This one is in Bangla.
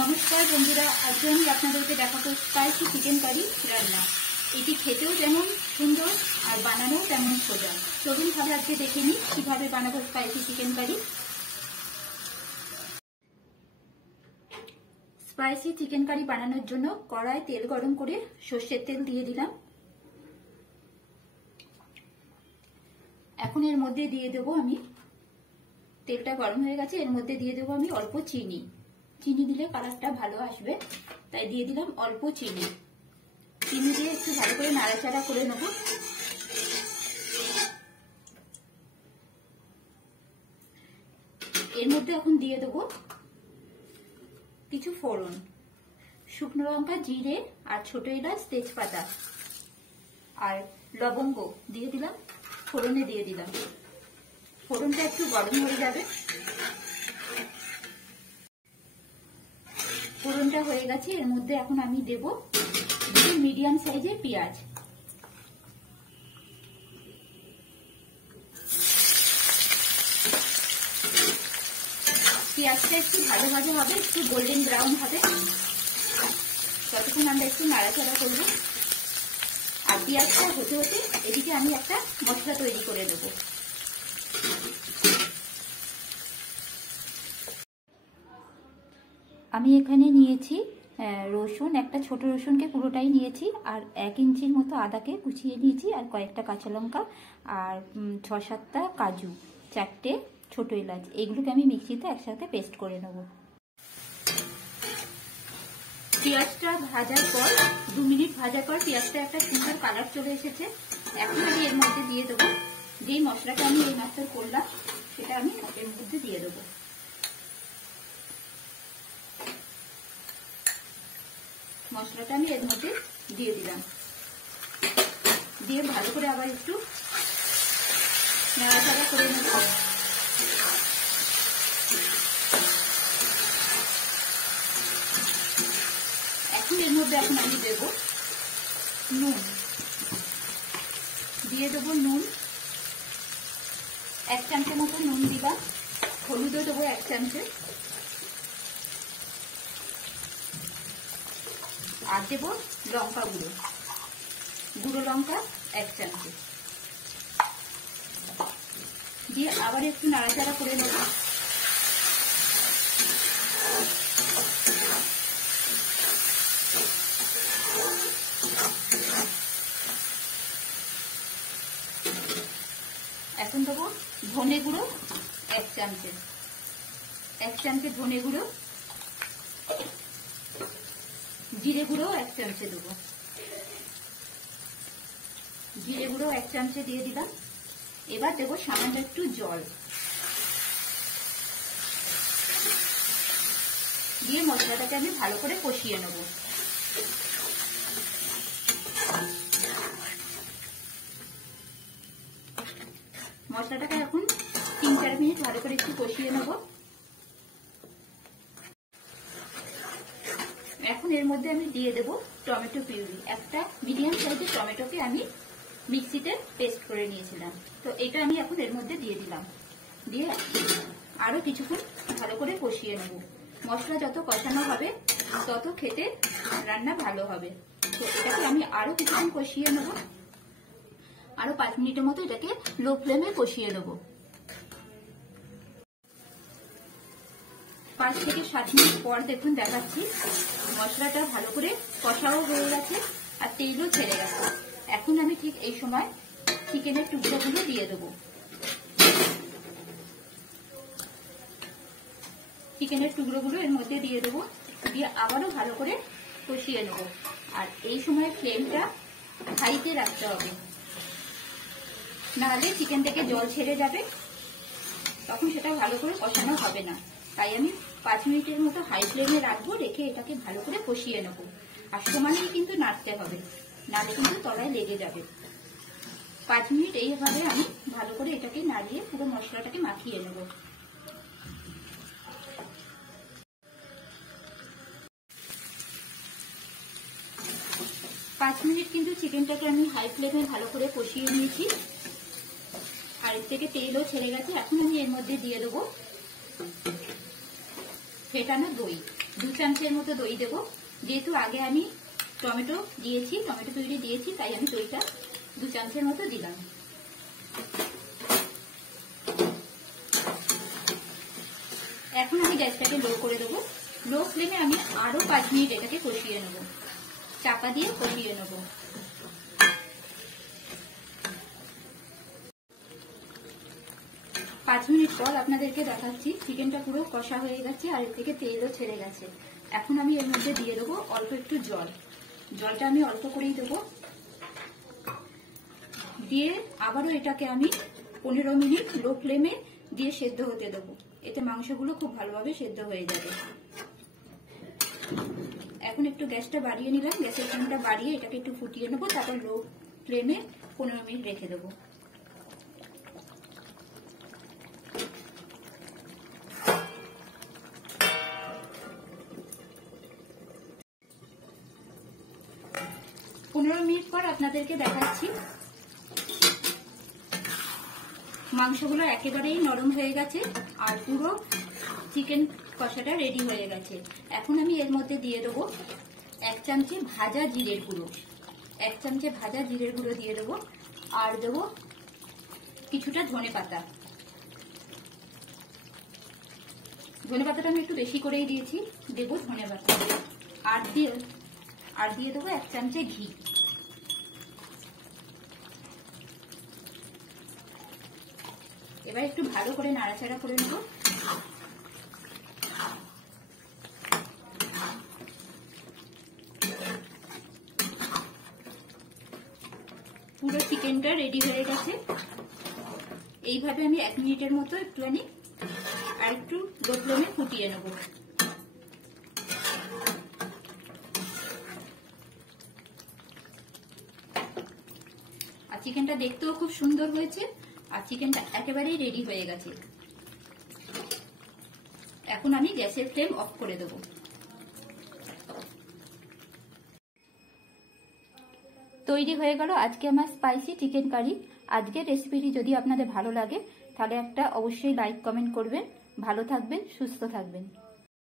নমস্কার বন্ধুরা, আজকে আমি আপনাদেরকে দেখাবো স্পাইসি চিকেন কারি রান্না। এটি খেতেও যেমন সুন্দর আর বানানোও তেমন সোজা। চলুন তাহলে আজকে দেখে নিই কিভাবে বানাবো spicy chicken curry. Spicy chicken curry বানানোর জন্য কড়ায় তেল গরম করে সর্ষের তেল দিয়ে দিলাম। এখন এর মধ্যে দিয়ে দেবো আমি, তেলটা গরম হয়ে গেছে, এর মধ্যে দিয়ে দেবো আমি অল্প চিনি। চিনি দিলে কালারটা ভালো আসবে, তাই দিয়ে দিলাম অল্প চিনি। চিনি দিয়ে একটু ভালো করে নাড়াচাড়া করে নেব। এর মধ্যে এখন দিয়ে দেবো কিছু ফোড়ন, শুকনো লঙ্কা, জিরে আর ছোট এলাচ, তেজপাতা আর লবঙ্গ দিয়ে দিলাম, ফোড়নে দিয়ে দিলাম। ফোড়নটা একটু গরম হয়ে যাবে। ফোড়নটা হয়ে গেছে, এর মধ্যে এখন আমি দেব মিডিয়াম সাইজের পেঁয়াজ। পেঁয়াজটা একটু ভালো ভাজা হবে, একটু গোল্ডেন ব্রাউন হবে, ততক্ষণ আমরা একটু নাড়াচাড়া করব। আর পেঁয়াজটা হতে হতে এদিকে আমি একটা মশলা তৈরি করে দেবো। আমি এখানে নিয়েছি রসুন, একটা ছোট রসুনকে পুরোটাই নিয়েছি, আর 1 ইঞ্চির মতো আদাকে কুচিয়ে নিয়েছি, আর কয়েকটা কাঁচা লঙ্কা, আর 6-7টা কাজু, 4টে ছোট এলাচ। এগুলোকে আমি মিক্সিতে একসাথে পেস্ট করে নেব। পেঁয়াজটা ভাজার পর 2 মিনিট ভাজার পর পেঁয়াজটা একটা সুন্দর কালার চলে এসেছে। এখন আমি এর মধ্যে দিয়ে দেবো যেই মশলাটা আমি এই মাত্র করলাম, সেটা আমি এর মধ্যে দিয়ে দেবো। মশলাটা আমি এর মধ্যে দিয়ে দিলাম, দিয়ে ভালো করে আবার একটু নাড়াচাড়া করে নেব। এখন এর মধ্যে আমি দেব নুন, দিয়ে দেবো নুন 1 চামচের মতো নুন দিলাম। হলুদও দেবো 1 চামচে, আর দেবো লঙ্কা গুঁড়ো, গুঁড়ো লঙ্কা 1 চামচে দিয়ে আবার একটু নাড়াচাড়া করে নেব। এখন দেবো ধনে গুঁড়ো 1 চামচে, 1 চামচে ধনে গুঁড়ো, জিরে গুঁড়ো 1 চামচে দেবো, জিরে গুঁড়ো 1 চামচে দিয়ে দিলাম। এবার দেবো সামান্য একটু জল, দিয়ে মশলাটাকে আমি ভালো করে কষিয়ে নেব। মশলাটাকে এখন 3-4 মিনিট ভালো করে একটু কষিয়ে নেব। এখন এর মধ্যে আমি দিয়ে দেব টমেটো পিউরি। একটা মিডিয়াম সাইজের টমেটোকে আমি মিক্সিতে পেস্ট করে নিয়েছিলাম, তো এটা আমি এখন এর মধ্যে দিয়ে দিলাম। দিয়ে আরো কিছুক্ষণ ভালো করে কষিয়ে নেব। মশলা যত কষানো হবে তত খেতে রান্না ভালো হবে। তো এটাকে আমি আরো কিছুক্ষণ কষিয়ে নেব, আরো 5 মিনিটের মতো এটাকে লো ফ্লেমে কষিয়ে নেব। 5 থেকে 7 মিনিট পর দেখুন দেখাচ্ছি, মশলাটা ভালো করে কষাও হয়ে গেছে আর তেলও ছেড়ে গেছে। এখন আমি ঠিক এই সময় চিকেনের টুকরোগুলো দিয়ে দেবো। চিকেনের টুকরোগুলো এর মধ্যে দিয়ে দেবো, দিয়ে আবারও ভালো করে কষিয়ে নেব। আর এই সময় ফ্লেমটা হাইতে রাখতে হবে, নাহলে চিকেন থেকে জল ছেড়ে যাবে, তখন সেটা ভালো করে কষানো হবে না। তাই আমি 5 মিনিটের মতো হাই ফ্লেমে রাখবো, রেখে এটাকে ভালো করে কষিয়ে নেব। আর সমানেই কিন্তু নাড়তে হবে, নাড়লে কিন্তু তলায় লেগে যাবে। 5 মিনিট এইভাবে আমি ভালো করে এটাকে নাড়িয়ে পুরো মশলাটাকে মাখিয়ে নেব। পাঁচ মিনিট কিন্তু চিকেনটাকে আমি হাই ফ্লেমে ভালো করে কষিয়ে নিয়েছি, আর এর থেকে তেলও ছেড়ে গেছে। এখন আমি এর মধ্যে দিয়ে দেবো ফেটানো দই। 2 চামচের মতো দই দেবো। যেহেতু আগে আমি টমেটো পিউরি দিয়েছি, তাই আমি দইটা 2 চামচের মতো দিলাম। এখন আমি গ্যাসটাকে লো করে দেবো। লো ফ্লেমে আমি আরো 5 মিনিট এটাকে কষিয়ে নেব, চাপা দিয়ে কষিয়ে নেব। পাঁচ মিনিট পর আপনাদেরকে দেখাচ্ছি চিকেনটা পুরো কষা হয়ে গেছে আর এর থেকে তেলও ছেড়ে গেছে। এখন আমি এর মধ্যে দিয়ে দেবো অল্প একটু জল। জলটা আমি অল্প করেই দেবো। দিয়ে আবারও এটাকে আমি 15 মিনিট লো ফ্লেমে দিয়ে সেদ্ধ হতে দেবো। এতে মাংসগুলো খুব ভালোভাবে সেদ্ধ হয়ে যাবে। এখন একটু গ্যাসটা বাড়িয়ে নিলাম, গ্যাসের ফ্লেমটা বাড়িয়ে এটাকে একটু ফুটিয়ে নেবো, তারপর লো ফ্লেমে 15 মিনিট রেখে দেবো। পনেরো মিনিট পর আপনাদেরকে দেখাচ্ছি মাংসগুলো একেবারেই নরম হয়ে গেছে আর পুরো চিকেন কষাটা রেডি হয়ে গেছে। এখন আমি এর মধ্যে দিয়ে দেবো 1 চামচে ভাজা জিরের গুঁড়ো। 1 চামচে ভাজা জিরের গুঁড়ো দিয়ে দেবো। আর দেবো কিছুটা ধনেপাতা। ধনেপাতাটা আমি একটু বেশি করেই দিয়েছি, দেবো ধনেপাতা। আর দিয়ে দেবো 1 চামচে ঘি। এবার একটু ভালো করে নাড়াচাড়া করে নেব। পুরো চিকেনটা রেডি হয়ে গেছে। এইভাবে আমি 1 মিনিটের মতো একটুখানি আর একটু লো ফ্লেমে ফুটিয়ে নেব। আর চিকেনটা দেখতেও খুব সুন্দর হয়েছে আর চিকেনটা একেবারেই রেডি হয়ে গেছে। এখন আমি গ্যাসের ফ্লেম অফ করে দেব। তৈরি হয়ে গেল আজকে আমার স্পাইসি চিকেন কারি। আজকের রেসিপিটি যদি আপনাদের ভালো লাগে তাহলে একটা অবশ্যই লাইক কমেন্ট করবেন। ভালো থাকবেন, সুস্থ থাকবেন।